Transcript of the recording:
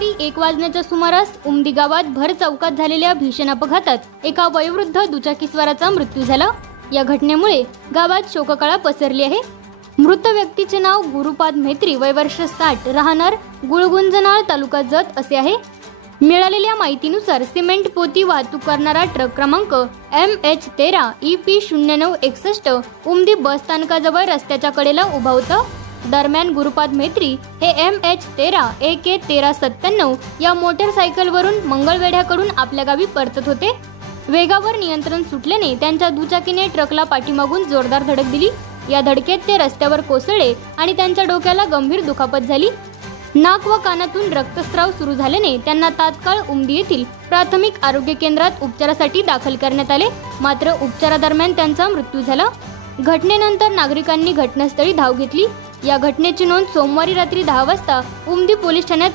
दुपारी 1 वाजण्याच्या सुमारास उमदी गावात भर चौकात झालेल्या भीषण अपघातात एका वयोवृद्ध दुचाकीस्वाराचा मृत्यू झाला। या घटनेमुळे गावात शोककळा पसरली आहे। मृत व्यक्तीचे नाव गुरुपाद मेत्री, वय वर्ष 60, राहणार गुळगुंजनाळ, तालुका जत असे आहे। मिळालेल्या माहितीनुसार सिमेंट पोती वाहतूक करणारा ट्रक क्रमांक MH13 EP 0961 उमदी बस स्थानकाजवळ रस्त्याच्या कडेला उभा होता। दरम्यान गुरुपाद मेत्री हे MH13 AK 1397 या मोटरसायकलवरून मंगळवेढ्याकडून आपल्या गावी परतत होते। वेगावर नियंत्रण सुटल्याने त्यांच्या दुचाकीने ट्रकला पाठीमागून जोरदार धडक दिली। या धडकेत ते रस्त्यावर कोसळले आणि त्यांच्या डोक्याला गंभीर दुखापत झाली। नाक व कानातून रक्तस्राव सुरू झाल्याने त्यांना तात्काळ उमदी येथील प्राथमिक आरोग्य केंद्रात उपचारासाठी दाखल करण्यात आले, मात्र उपचारादरम्यान त्यांचा मृत्यू झाला। घटनेनंतर नागरिकांनी घटनास्थळी धाव घेतली। या घटनेची नोंद सोमवारी रात्री 10 वाजता उमदी पोलीस ठाण्यात